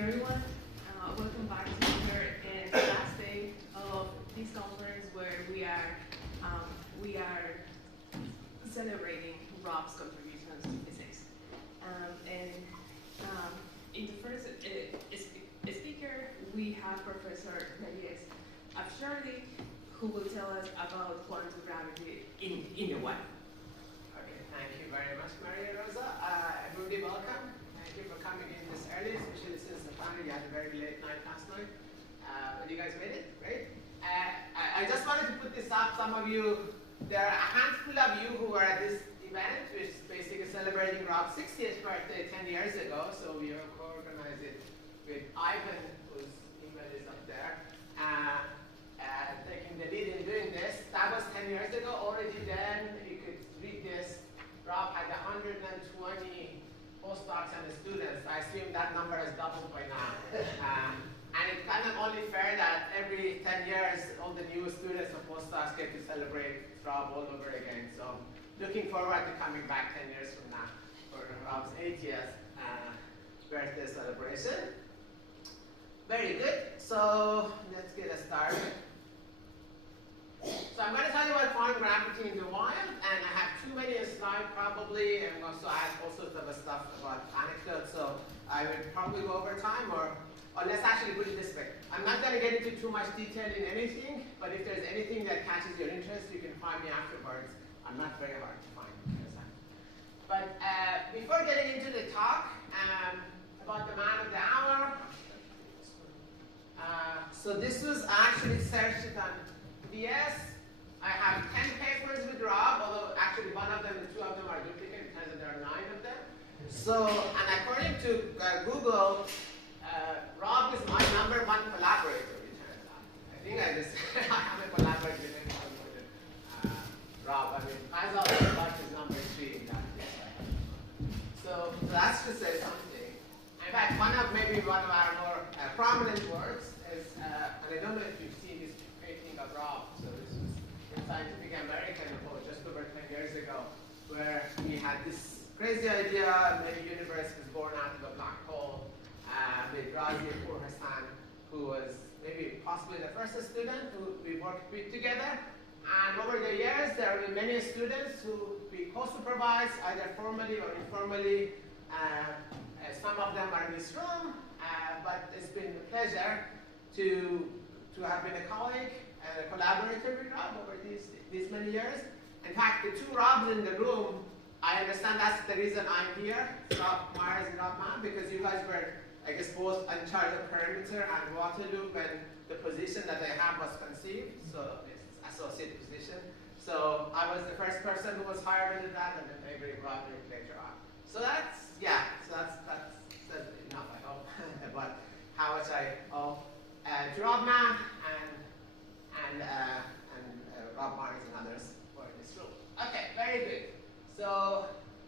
everyone. Welcome back to here in the last day of this conference where we are celebrating Rob's contributions to physics. In the first speaker, we have Professor Niayesh Afshordi, who will tell us about quantum gravity in the wild. Okay, thank you very much, Maria Rosa. Everybody, welcome. Thank you for coming in this early, especially since apparently you had a very late night last night. But you guys made it, right? I just wanted to put this up. Some of you, there are a handful of you who were at this event, which is basically celebrating Rob's 60th birthday 10 years ago. So we co-organized it with Ivan, whose email is up there, taking the lead in doing this. That was 10 years ago. Already then, you could read this. Rob had 120 postdocs and students. I assume that number has doubled by now. And it's kind of only fair that every 10 years, all the new students and postdocs get to celebrate Rob all over again. So looking forward to coming back 10 years from now for Rob's 80th birthday celebration. Very good. So let's get started. So I'm going to tell you about quantum gravity in the wild, and I have too many slides probably, and also I have all sorts of stuff about anecdotes, so I will probably go over time, or let's actually put it this way. I'm not going to get into too much detail in anything, but if there's anything that catches your interest, you can find me afterwards. I'm not very hard to find. But before getting into the talk about the man of the hour, so this was actually searched on VS. I have 10 papers with Rob, although actually one of them and two of them are duplicate. It turns out there are 9 of them. So, and according to Google, Rob is my #1 collaborator, it turns out. I think I'm a collaborator with Rob. I mean, as of Rob is #3 in that case. So that's to say something. In fact, one of our more prominent works is, and I don't know if you've seen this painting of Rob. So this was in Scientific American just over 10 years ago, where he had this crazy idea, maybe the universe was born out of a black hole, with Razi Hassan, who was maybe possibly the first student who we worked with together. And over the years, there have been many students who we co-supervise, either formally or informally. Some of them are in this room, but it's been a pleasure to have been a colleague and a collaborator with Rob over these many years. In fact, the 2 Robs in the room, I understand that's the reason I'm here, Rob Myers and Rob Mann, because you guys were, I guess, both in charge of perimeter and Waterloo when the position that they have was conceived, so it's associate position. So I was the first person who was hired into that, and then maybe Rob did later on. So that's enough, I hope, about how much I owe to Rob Mann and Rob Myers and others for this room. Okay, very good. So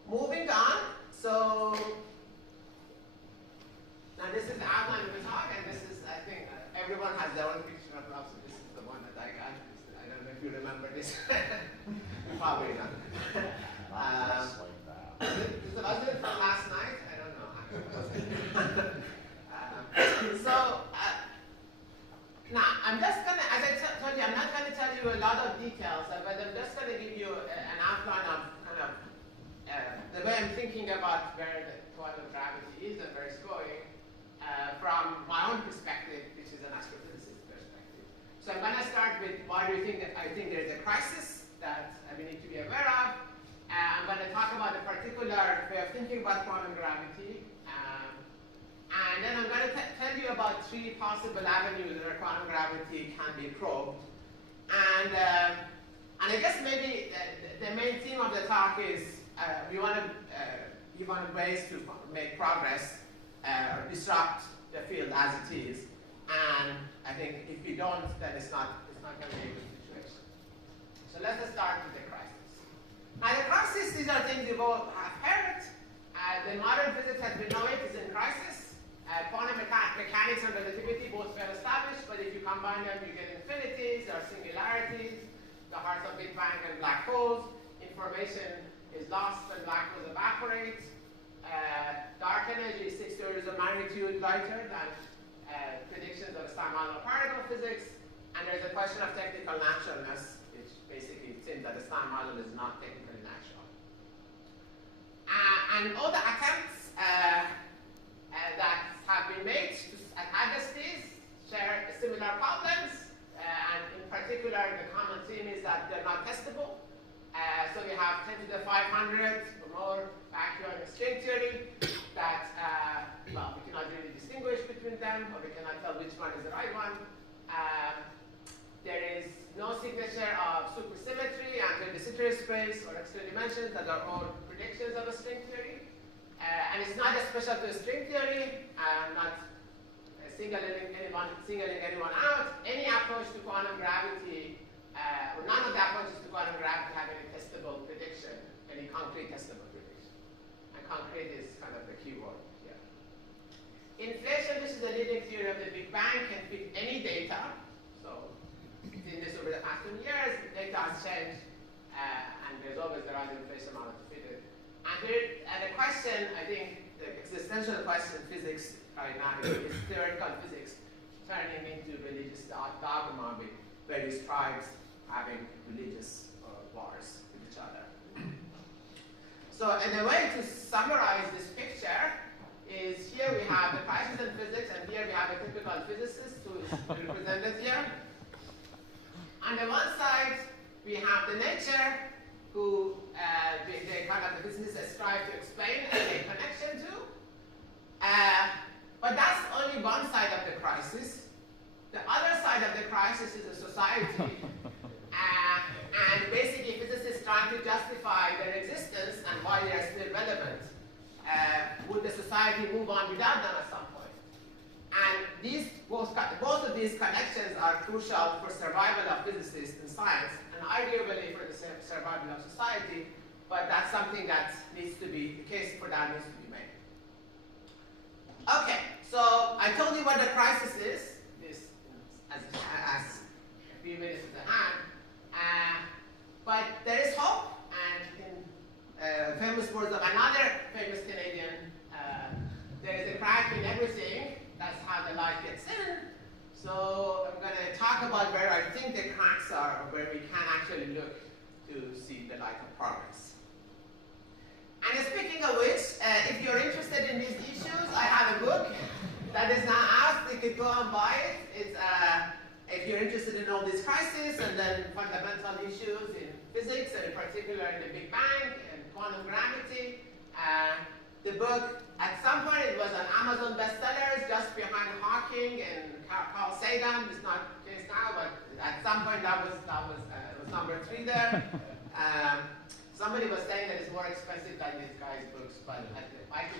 moving on. So now this is the outline of the talk, and this is, I think, everyone has their own picture of Rob, so this is the one that I got. I don't know if you remember this. Probably not. Was it from last night? I don't know. Now I'm just going to, as I told you, I'm not going to tell you a lot of details, but I'm just going to give you an outline of kind of the way I'm thinking about where the quantum gravity is and where it's going from my own perspective, which is an astrophysicist perspective. So I'm going to start with why do you think that I think there's a crisis that we need to be aware of. I'm going to talk about a particular way of thinking about quantum gravity. And then I'm going to tell you about 3 possible avenues where quantum gravity can be probed. And I guess maybe the main theme of the talk is we want ways to make progress or disrupt the field as it is. And I think if we don't, then it's not going to be a good situation. So let's just start with the crisis. Now the crisis, these are things you both have heard. The modern physics as we know it is in crisis. Quantum mechanics and relativity both well established, but if you combine them, you get infinities or singularities, the hearts of Big Bang and black holes. Information is lost when black holes evaporate. Dark energy is 6 orders of magnitude lighter than predictions of star model of particle physics. And there's a question of technical naturalness, which basically seems that the star model is not technically natural. And all the attempts that have been made to address these share similar problems. And in particular, the common theme is that they're not testable. So we have 10 to the 500 or more vacuum string theory that, well, we cannot really distinguish between them, or we cannot tell which one is the right one. There is no signature of supersymmetry and the Sitter space or extra dimensions that are all predictions of a string theory. And it's not special to a string theory. I'm not singling anyone out. Any approach to quantum gravity, or none of the approaches to quantum gravity have any testable prediction, any concrete testable prediction. And concrete is kind of the key word here. Inflation, which is the leading theory of the Big Bang, can fit any data. So, in this over the past 20 years, the data has changed, and there's always the right inflation model to fit it. And the question, I think, the existential question in physics right now is theoretical physics turning into religious dogma with various tribes having religious wars with each other. So, and the way to summarize this picture is here we have the crisis in physics, and here we have a typical physicist who is represented here. On the one side, we have the nature, who they kind of the physicists strive to explain and make connection to. But that's only one side of the crisis. The other side of the crisis is the society. And basically, physicists trying to justify their existence and why they are still relevant. Would the society move on without them at some point? And both of these connections are crucial for survival of physicists in science, and arguably for the survival of society, but that's something that needs to be, the case for that needs to be made. Okay, so I told you what the crisis is, this as a few minutes at hand, but there is hope, and in famous words of another famous Canadian, there is a crack in everything. That's how the light gets in. So I'm going to talk about where I think the cracks are, or where we can actually look to see the light of progress. And speaking of which, if you're interested in these issues, I have a book that is now out. You could go and buy it. It's, if you're interested in all these crises and then fundamental issues in physics, and in particular in the Big Bang and quantum gravity. The book, at some point, it was an Amazon bestsellers, just behind Hawking and Carl Sagan. It's not the case now, but at some point that was number 3 there. Somebody was saying that it's more expensive than these guys' books, but I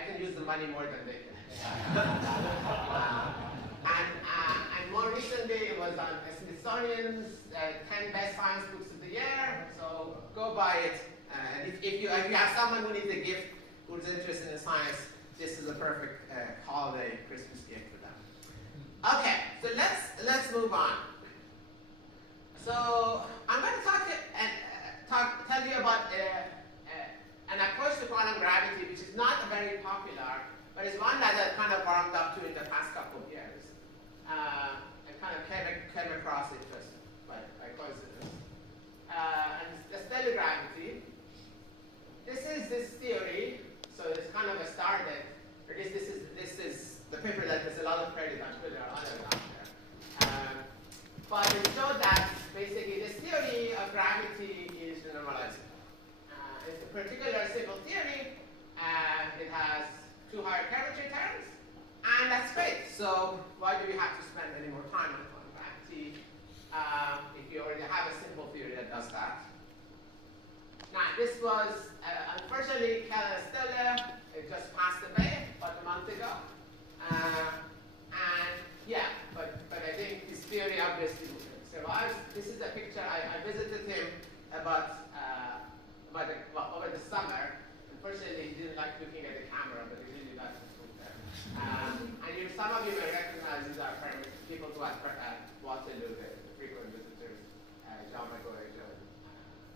can use the money more than they can. And more recently, it was on Smithsonian's 10 best science books of the year. So go buy it. And if you have someone who needs a gift, who's interested in science, this is a perfect holiday Christmas gift for them. Okay, so let's move on. So I'm going to tell you about an approach to quantum gravity, which is not very popular, but it's one that I kind of warmed up to in the past couple of years. I kind of came across it just by coincidence. And the stellar gravity. This is this theory. So it's kind of a start that, or this is the paper that there's a lot of credit on Twitter or others out there. But it showed that basically this theory of gravity is normalizable. It's a particular simple theory. It has 2 higher curvature terms, and that's great. So why do we have to spend any more time on quantum gravity if you already have a simple theory that does that? Now, this was, unfortunately, Keller Stella, it just passed away about a month ago. And yeah, but I think his theory obviously survives. This is a picture, I visited him over the summer. Unfortunately, he didn't like looking at the camera, but he really liked to look there. And some of you may recognize these are people who are at Waterloo, the frequent visitors, John McGoy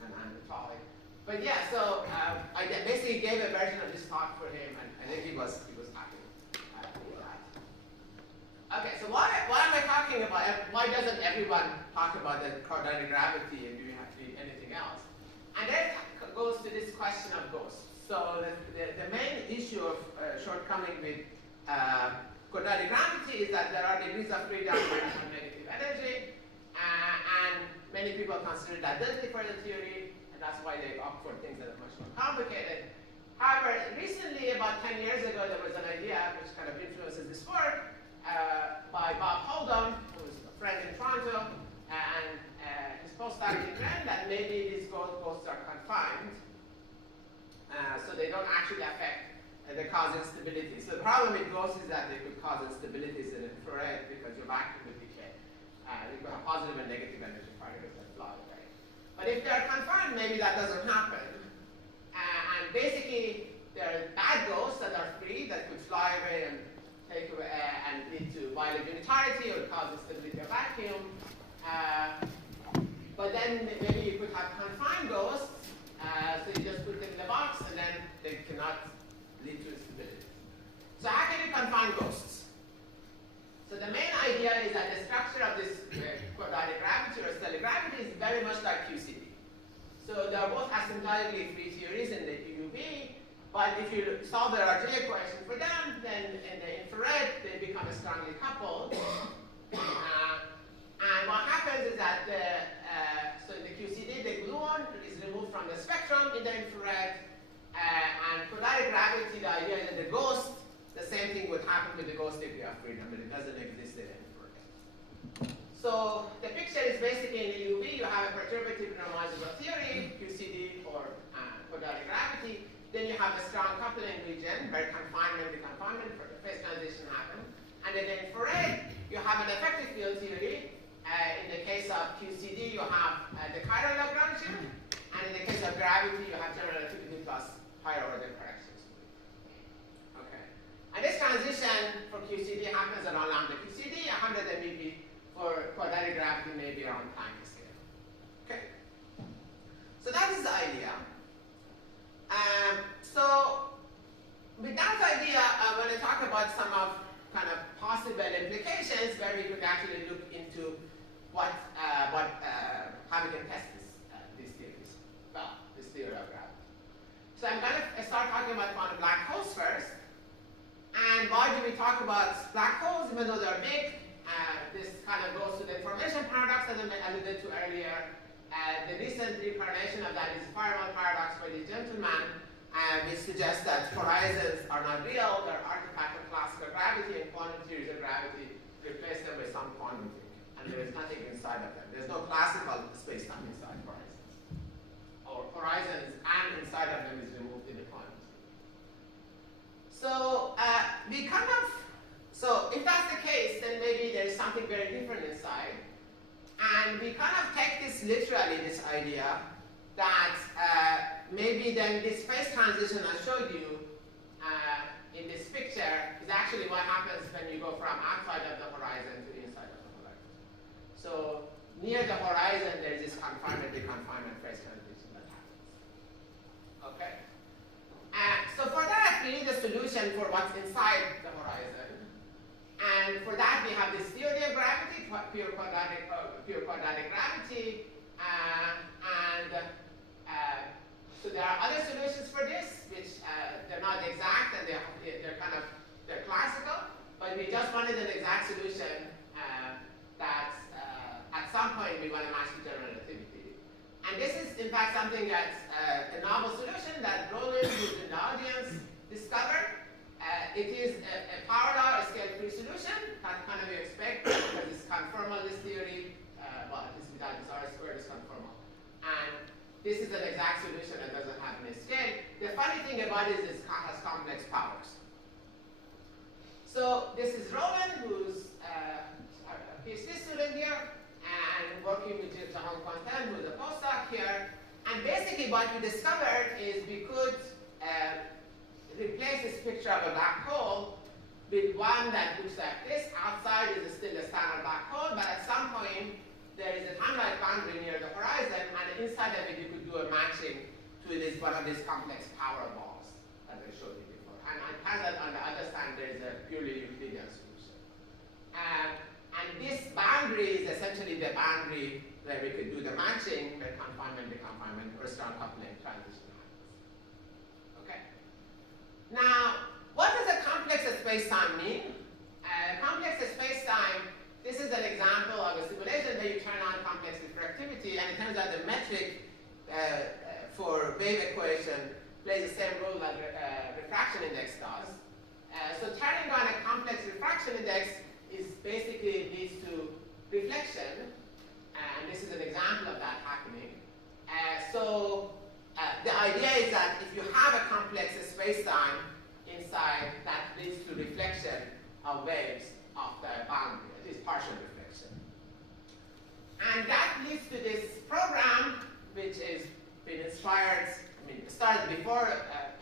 and Andy Trolley. But yeah, so I basically gave a version of this talk for him, and I think he was happy with that. Okay, so why am I talking about? Why doesn't everyone talk about the quadratic gravity and do you have to do anything else? And that goes to this question of ghosts. So the main issue of shortcoming with quadratic gravity is that there are degrees of freedom of negative energy, and many people consider that dirty for the theory, and that's why they opt for things that are much more complicated. However, recently, about 10 years ago, there was an idea which kind of influences this work by Bob Holdom, who is a friend in Toronto, and his postdoc in Rennes, that maybe these ghosts are confined, so they don't actually affect the cause instability. So the problem with ghosts is that they could cause instabilities in infrared because your vacuum would decay. You could have positive and negative energy particles that fly away. But if they're confined, maybe that doesn't happen. And basically, there are bad ghosts that are free that could fly away and take away and lead to violent unitarity or cause instability of vacuum. But then maybe you could have confined ghosts, so you just put them in a box and then they cannot lead to instability. So how can you confine ghosts? So the main idea is that the structure of this quadratic gravity or stellar gravity is very much like QCD. So they are both asymptotically free theories in the UV, but if you solve the RJ equation for them, then in the infrared they become strongly coupled. And what happens is that so in the QCD, the gluon is removed from the spectrum in the infrared, and quadratic gravity, the idea is that the ghost, the same thing would happen with the ghost degree of freedom, but it doesn't exist in the infrared. So the picture is basically in the UV, you have a perturbative normalizable theory, QCD or quadratic gravity. Then you have a strong coupling region where confinement, deconfinement for the phase transition happen. And in the infrared, you have an effective field theory. In the case of QCD, you have the chiral Lagrangian. And in the case of gravity, you have general relativity plus higher order corrections. Okay. And this transition for QCD happens around lambda QCD, 100 MeV for quadratic gravity, maybe around time scale. Okay. So that is the idea. So with that idea, I want to talk about some of kind of possible implications where we could actually look into how we can test these theories. Well, this theory of gravity. So I'm going to start talking about quantum black holes first. And why do we talk about black holes, even though they're big? This kind of goes to the information paradox that I alluded to earlier. The recent reincarnation of that is firewall paradox for these gentlemen, which suggests that horizons are not real, they're artifact of classical gravity, and quantum theories of gravity replace them with some quantum thing. And there is nothing inside of them. There's no classical space-time inside horizons. Or horizons and inside of them is removed in the quantum theory. So so if that's the case, then maybe there's something very different inside. And we kind of take this literally, this idea that maybe then this phase transition I showed you in this picture is actually what happens when you go from outside of the horizon to inside of the horizon. So near the horizon, there's this confinement, deconfinement phase transition that happens. Okay? So for that, we need a solution for what's inside the horizon. And for that, we have this theory of gravity, pure quadratic gravity. So there are other solutions for this, which they're not exact and they're classical. But we just wanted an exact solution that at some point we want to match the general relativity. And this is, in fact, something that's a novel solution that Roland, who's in the audience, discovered. It is a power law, a scale-free solution, kind of you expect, because it's conformal, this theory, well, this without this R squared is conformal. And this is an exact solution that doesn't have any scale. The funny thing about it is it has complex powers. So this is Roland, who's a PhD student here, and working with Jahong Quantan, who's a postdoc here. And basically what we discovered is we could replace this picture of a black hole with one that looks like this. Outside is still a standard black hole, but at some point there is a time-like boundary near the horizon, and inside of it you could do a matching to this one of these complex power balls, as I showed you before. And it turns out on the other side there is a purely Euclidean solution. And this boundary is essentially the boundary where we could do the matching, the confinement, or strong coupling transition happens. Okay. Now, what does a complex space-time mean? Complex space-time, this is an example of a simulation where you turn on complex refractivity, and it turns out the metric for wave equation plays the same role like refraction index does. So turning on a complex refraction index is basically leads to reflection, and this is an example of that happening. The idea is that if you have a complex space-time inside, that leads to reflection of waves of the boundary, at least partial reflection. And that leads to this program, which is been inspired, it started before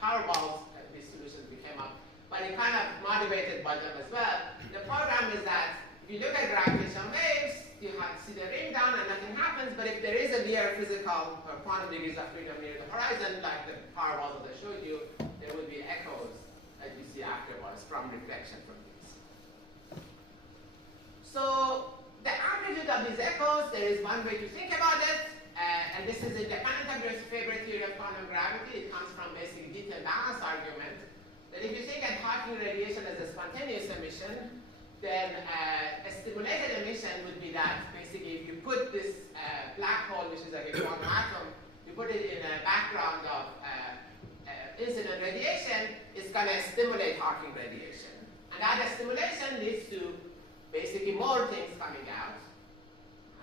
Powerballs, these solutions became up, but it kind of motivated by them as well. The program is that if you look at gravitational waves, you see the ring down and nothing happens, but if there is a near physical or quantum degrees of freedom near the horizon, like the Powerballs that I showed you, there will be echoes that you see afterwards from reflection from these. So the amplitude of these echoes, there is one way to think about it, and this is independent of your favorite theory of quantum gravity. It comes from basic detailed balance argument, that if you think of Hawking radiation as a spontaneous emission, then a stimulated emission would be that basically if you put this black hole, which is like a quantum atom, you put it in a background of incident radiation, it's going to stimulate Hawking radiation. And that stimulation leads to basically more things coming out.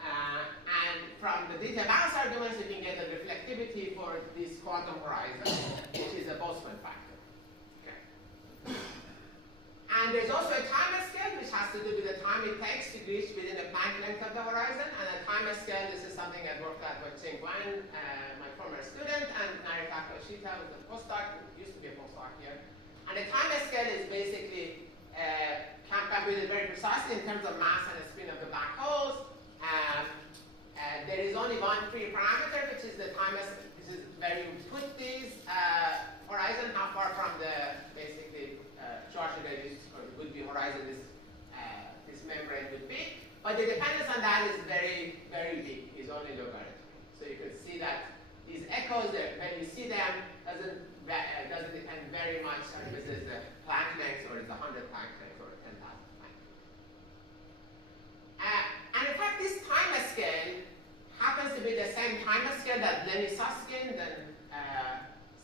And from the detailed balance arguments, you can get the reflectivity for this quantum horizon, which is a Boltzmann factor. Okay. And there's also a time scale, which has to do with the time it takes to reach within the Planck length of the horizon. And a time scale, this is something I worked at with Ching Guan, my former student, and Niayesh who's a postdoc, who used to be a postdoc here. And the time scale is basically calculated very precisely in terms of mass and the spin of the black holes. There is only one free parameter, which is the time scale. This is where you put these horizon, how far from the basically charge radius or would-be horizon this membrane would be. But the dependence on that is very, very weak. It's only logarithmic. So you can see that these echoes, when you see them, doesn't depend very much on if this is the Planck length or it's 100 Planck length or 10,000 Planck. And in fact, this time scale happens to be the same time scale that Lenny Susskind and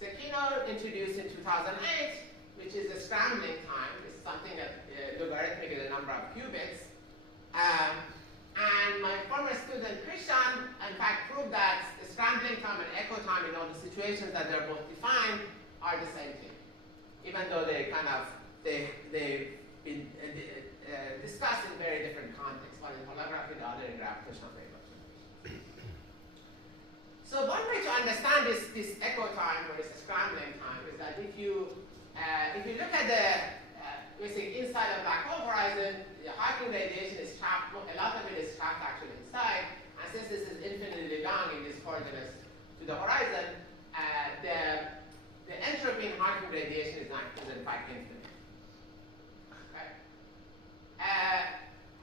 Sekino introduced in 2008, which is the scrambling time. It's something that logarithmic is a number of qubits. And my former student Krishan, in fact, proved that the scrambling time and echo time in all the situations that they're both defined are the same thing, even though they've been discussed in very different contexts, one in holography, the other in gravitational wave observation. So one way to understand this echo time or this scrambling time is that if you look at the basic inside of black hole horizon, the Hawking radiation is trapped, a lot of it is trapped actually inside, and since this is infinitely long in these coordinates to the horizon, the entropy in Hawking radiation is in fact infinite. Okay.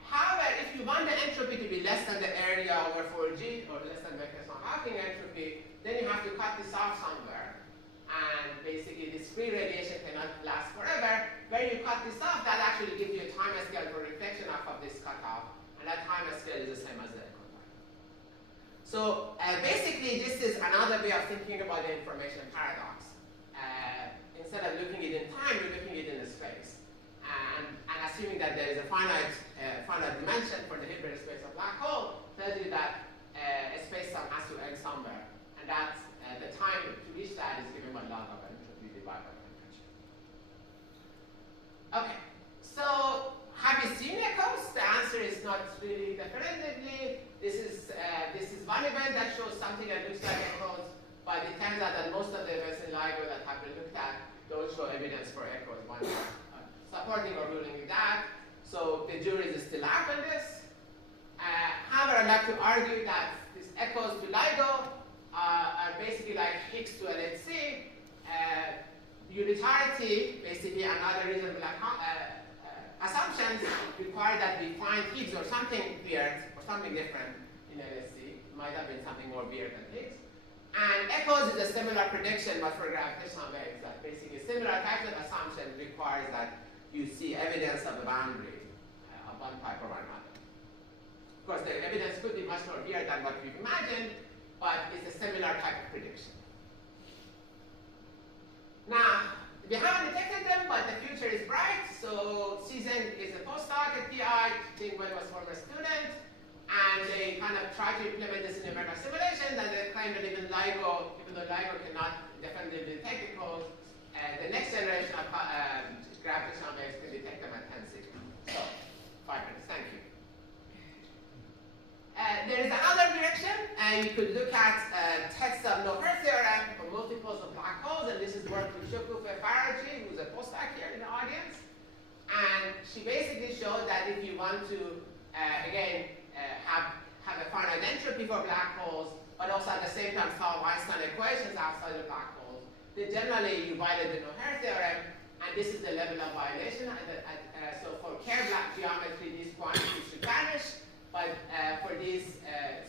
However, if you want the entropy to be less than the area over 4G or less than Beckelsman Hawking entropy, then you have to cut this off somewhere. And basically, this free radiation cannot last forever. Where you cut this off, that actually gives you a time scale for reflection off of this cutoff, and that time scale is the same as the echo time. So basically, this is another way of thinking about the information paradox. Instead of looking at it in time, you're looking at it in space, and assuming that there is a finite dimension for the Hilbert space of black hole, tells you that a space-time has to end somewhere, and that's the time to reach that is given by log of entropy divided by temperature. Okay, so have you seen echoes? The answer is not really definitively. This is one event that shows something that looks like echoes, but it turns out that most of the events in LIGO that have been looked at don't show evidence for echoes. One is supporting or ruling that. So the jury is still out on this. However, I'd like to argue that these echoes to LIGO are basically like Higgs to LHC. Unitarity, basically another reasonable assumptions require that we find Higgs or something weird or something different in LHC. Might have been something more weird than Higgs. And echoes is a similar prediction, but for gravitational waves, that basically similar types of assumption requires that you see evidence of the boundary of one type or another. Of course, the evidence could be much more weird than what we've imagined, but it's a similar type of prediction. Now, we haven't detected them, but the future is bright. So Susan is a postdoc at PI, Dingwell was former student, and they kind of try to implement this in numerical simulations, and they claim that even LIGO cannot definitively detect echoes, the next generation of gravitational waves can detect them at 10 sigma. So, 5 minutes, thank you. There is another direction, and you could look at tests of no-Hertz theorem for multiples of black holes, and this is work with Shokufe Faraji, who's a postdoc here in the audience. And she basically showed that if you want to, again, have a finite entropy for black holes, but also at the same time solve Einstein equations outside of black holes, then generally you violate the no-Hertz theorem, and this is the level of violation. So for Kerr black geometry, these quantities should vanish. But for these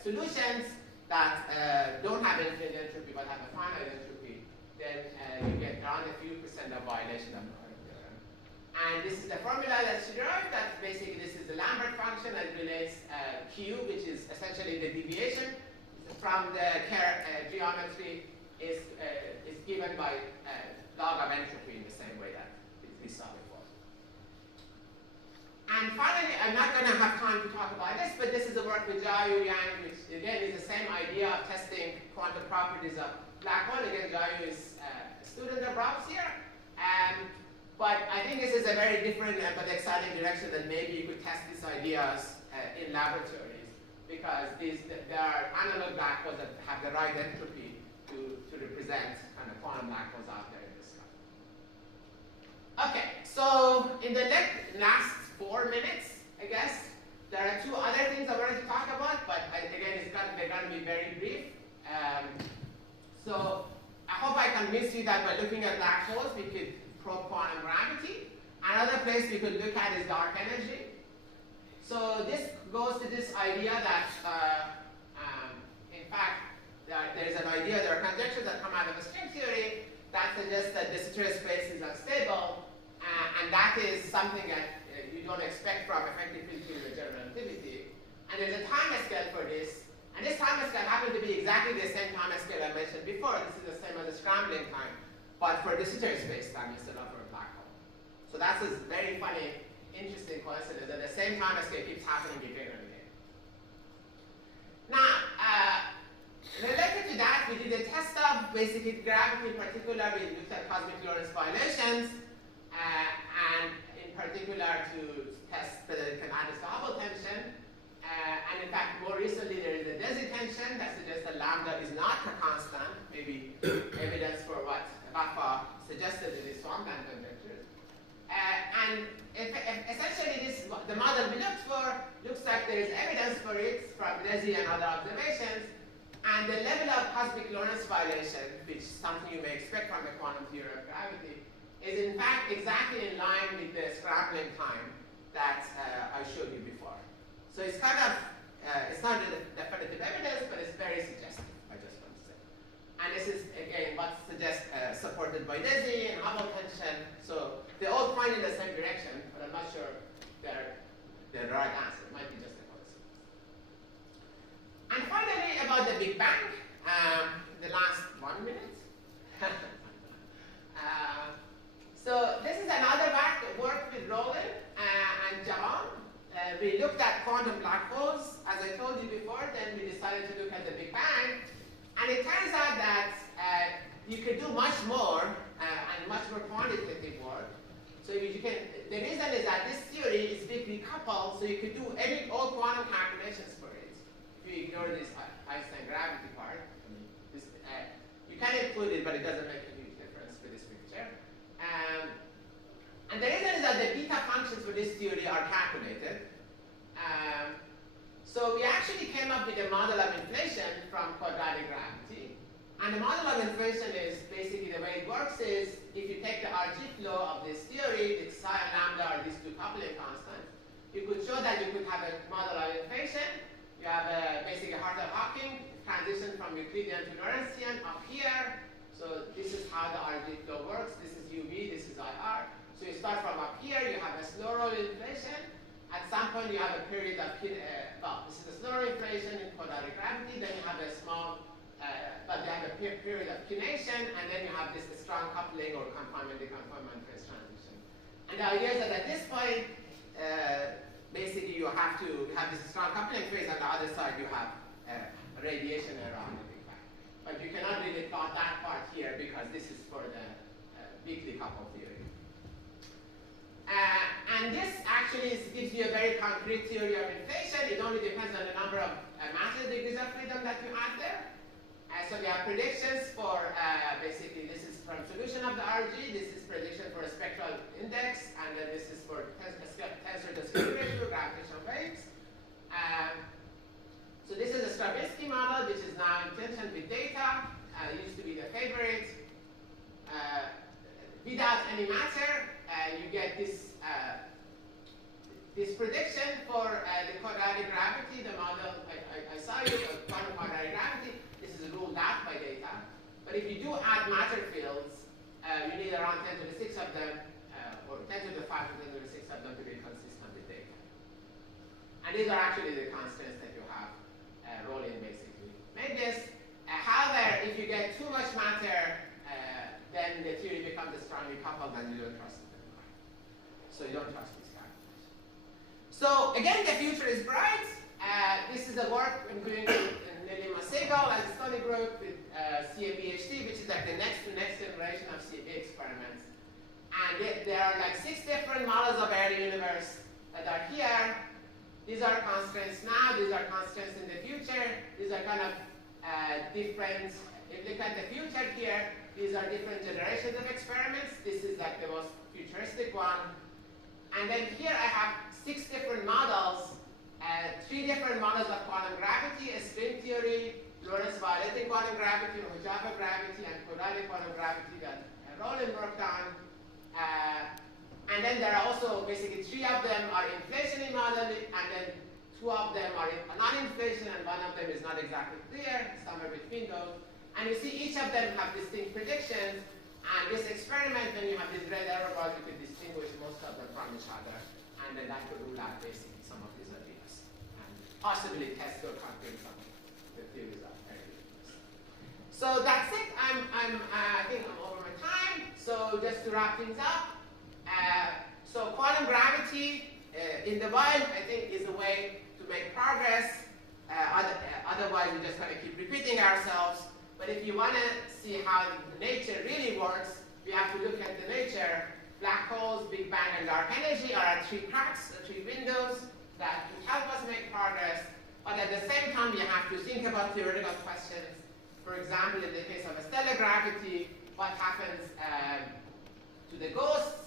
solutions that don't have infinite entropy but have a finite entropy, then you get around a few percent of violation of the Hertz theorem. And this is the formula that she derived. That basically this is the Lambert function that relates Q, which is essentially the deviation from the Kerr geometry, is given by log of entropy in the same way that we saw before. And finally, I'm not going to have time to talk about this, but this is the work with Jiayu Yang, which again is the same idea of testing quantum properties of black hole. Again, Jiayu is a student of Rob's here. But I think this is a very different but exciting direction that maybe you could test these ideas in laboratories, because there are analog black holes that have the right entropy to represent kind of quantum black holes out there in the sky. Okay, so in the last 4 minutes, I guess, there are 2 other things I wanted to talk about, but again, they're going to be very brief. So I hope I convinced you that by looking at black holes, we could probe quantum gravity. Another place we could look at is dark energy. So this goes to this idea that, in fact, there is an idea, there are conjectures that come out of the string theory that suggest that the Sitter space is unstable, and that is something that you don't expect from effective field theory of general relativity. And there's a time scale for this, and this time scale happens to be exactly the same time scale I mentioned before. This is the same as the scrambling time, but for the Sitter space time instead of for a black hole. So that's a very funny, interesting coincidence that the same time scale keeps happening again and again. Now, related to that, we did a test of basically gravity in particular. We looked at cosmic Lorentz violations, and in particular to test whether it can add to Hubble tension. And in fact, more recently, there is a Desi tension that suggests that lambda is not a constant, maybe evidence for what Rafa suggested in his swampland conjectures. And essentially, the model we looked for looks like there is evidence for it from Desi and other observations. And the level of cosmic Lorentz violation, which is something you may expect from the quantum theory of gravity, is in fact exactly in line with the scrambling time that I showed you before. So it's kind of, it's not definitive evidence, but it's very suggestive, I just want to say. And this is, again, what suggests supported by Desi and Hubble tension. So they all point in the same direction, but I'm not sure they're the right answer. It might be just a coincidence. And finally, about the Big Bang, the last 1 minute. So this is another work with Roland and Javan. We looked at quantum black holes, as I told you before, then we decided to look at the Big Bang. And it turns out that you could do much more and much more quantitative work. So you can, the reason is that this theory is weakly coupled, so you could do all quantum calculations for it. If you ignore this Einstein gravity part, you can include it, but it doesn't make a huge difference for this picture. And the reason is that the beta functions for this theory are calculated. So we actually came up with a model of inflation from quadratic gravity. And the model of inflation is basically the way it works is if you take the RG flow of this theory, the psi and lambda are these two coupling constants, you could show that you could have a model of inflation. You have basically Hartle-Hawking transition from Euclidean to Lorentzian up here. So this is how the RG flow works. This is UV, this is IR. So you start from up here, you have a slow roll inflation. At some point you have a period of, well, this is a slow roll inflation in quadratic gravity. Then you have a small, but you have a period of kination, and then you have this strong coupling or confinement, deconfinement phase transition. And the idea is that at this point, basically you have to have this strong coupling phase. On the other side you have radiation error on the Big Bang. But you cannot really plot that part here because this is for the weakly coupled theory. And this actually gives you a very concrete theory of inflation. It only depends on the number of matter degrees of freedom that you add there. So we have predictions for, basically this is from solution of the RG, this is prediction for a spectral index, and then this is for tensor to scalar ratio, gravitational waves. So this is a Stravinsky model, which is now in tension with data. It used to be the favorite. Without any matter, you get this this prediction for the quadratic gravity, the model I saw you, the quantum quadratic gravity. This is ruled out by data. But if you do add matter fields, you need around 10 to the 6 of them, or 10 to the 5 to 10 to the 6 of them to be consistent with data. And these are actually the constants that you have rolling basically. Make this. However, if you get too much matter, then the theory becomes strongly coupled and you don't trust it anymore. So you don't trust these calculations. So again, the future is bright. This is a work including Lily Masegal and study group with CABHT, which is like the next generation of CAB experiments. And there are like 6 different models of early universe that are here. These are constraints now, these are constraints in the future. These are kind of different, if you look at the future here, these are different generations of experiments. This is like the most futuristic one. And then here I have 6 different models, 3 different models of quantum gravity, a string theory, Lorentz violating quantum gravity, Hojava gravity, and quadratic quantum gravity that Roland worked on. And then there are also basically 3 of them are inflationary model, and then 2 of them are non-inflation, and 1 of them is not exactly clear, somewhere between those. And you see each of them have distinct predictions, and this experiment, when you have these red error bars, you could distinguish most of them from each other, and then that could rule out basically some of these ideas, and possibly test or confirm some of the theories of early universe. So that's it. I think I'm over my time. So just to wrap things up, so quantum gravity in the wild, I think, is a way to make progress. Otherwise, we're just going to keep repeating ourselves. But if you want to see how nature really works, we have to look at the nature. Black holes, Big Bang, and dark energy are our 3 cracks, 3 windows that will help us make progress. But at the same time, we have to think about theoretical questions. For example, in the case of a stellar gravity, what happens to the ghosts?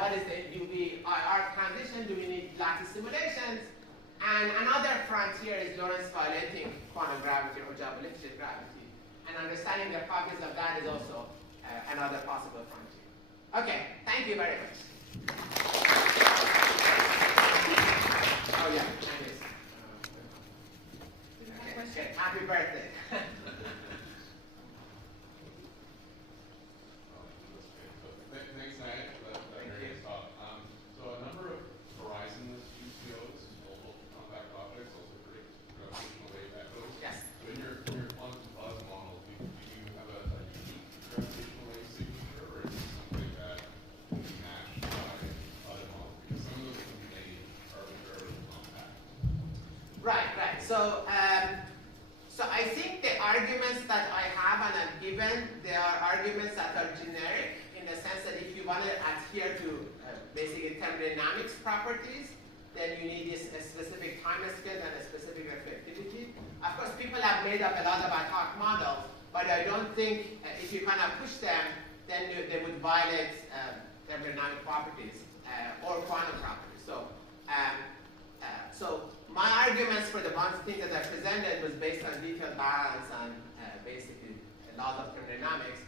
What is the UV-IR transition? Do we need lattice simulations? And another frontier is Lorentz violating quantum gravity or Hojava-limited gravity. And understanding the properties of that is also another possible frontier. Okay, thank you very much. Oh yeah, Niayesh. Okay. Happy birthday. Thanks, Niayesh, for that very nice talk. So a number of horizonless GPOs, multiple compact optics, also predict gravitational wave echoes. Yes. So in your quantum plasma model, do you have a unique gravitational wave signature, or is it something that can be matched by other models? Because some of those can be made arbitrarily compact. Right. So, so I think the arguments that I have and I've given, they are arguments that are generic in the sense that if you want to adhere to basically thermodynamics properties, then you need a specific time scale and a specific reflectivity. Of course, people have made up a lot of ad hoc models, but I don't think if you kind of push them, then they would violate thermodynamic properties or quantum properties. So, so my arguments for the things that I presented was based on detailed balance and basically laws of thermodynamics.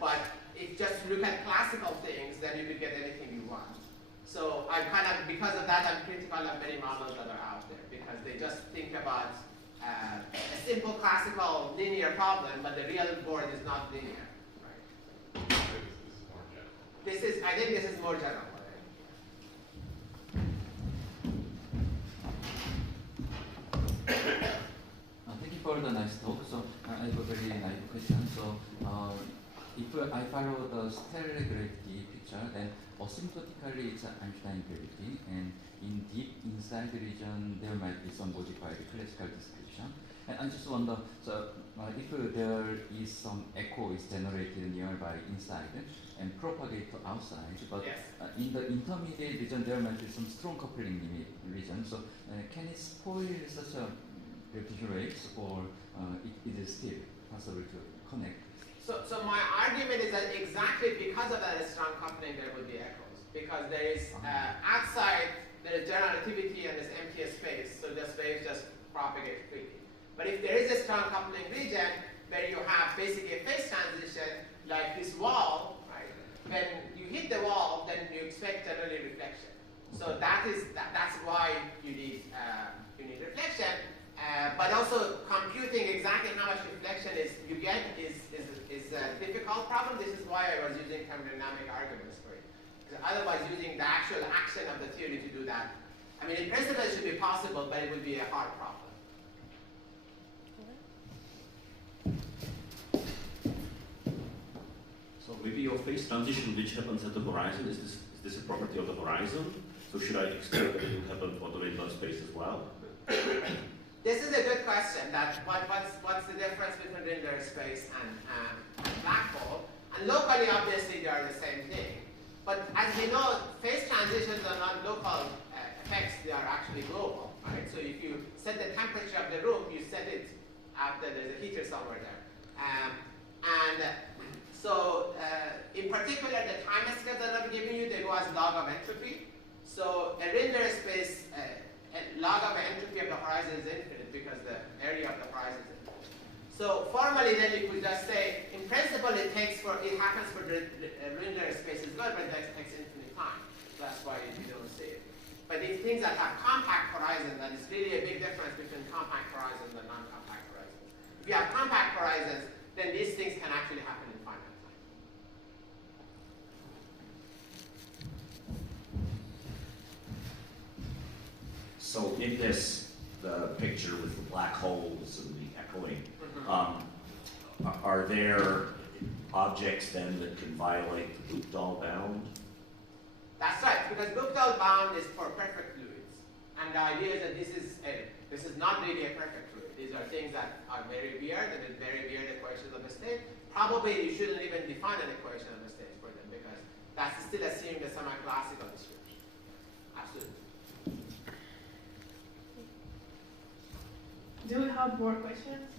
But if just look at classical things, then you could get anything you want. So I kind of, because of that, I'm critical of many models that are out there because they just think about a simple classical linear problem, but the real board is not linear. Right? This is more general. I think this is more general. Thank you for the nice talk. So I have a very naive question. So if I follow the stellar gravity picture, then asymptotically it's Einstein gravity, and in deep inside the region there might be some modified classical description. And I just wonder, so if there is some echo is generated nearby inside and propagate to outside, but Yes. In the intermediate region there might be some strong coupling region. So can it spoil such a gravitational waves, or it is still possible to connect? So my argument is that exactly because of that strong coupling, there will be echoes. Because there is outside, there is general relativity and there's empty space, so the waves just propagate freely. But if there is a strong coupling region where you have basically a phase transition, like this wall, right? When you hit the wall, then you expect generally reflection. So that's why you need reflection. But also computing exactly how much reflection you get is a difficult problem. This is why I was using thermodynamic arguments for it. Because otherwise, using the actual action of the theory to do that, I mean, in principle, it should be possible, but it would be a hard problem. So maybe your phase transition, which happens at the horizon, is this a property of the horizon? So should I expect that it will happen for the Rayleigh space as well? This is a good question. That what's the difference between Rayleigh space and black hole? And locally, obviously, they are the same thing. But as we know, phase transitions are not local effects; they are actually global, right? So if you set the temperature of the room, you set it after there's a heater somewhere there. So in particular, the time scales that I'm giving you, they go as log of entropy. So a Rayleigh space, log of entropy of the horizon is infinite because the area of the horizon is infinite. So formally, then you could just say, in principle, it happens for the Rayleigh space is good, but it takes infinite time. That's why you don't see it. But in things that have compact horizons, then it's really a big difference between compact horizons and non-compact horizons. If you have compact horizons, then these things can actually happen in finite time. So in the picture with the black holes and the echoing, are there objects then that can violate the Bookdahl bound? That's right, because Bookdahl bound is for perfect fluids. And the idea is that this is not really a perfect fluid. These are things that are very weird, and it's very weird equations of the state. Probably you shouldn't even define an equation of the state for them, because that's still assuming the semi-classical description. Absolutely. Do we have more questions?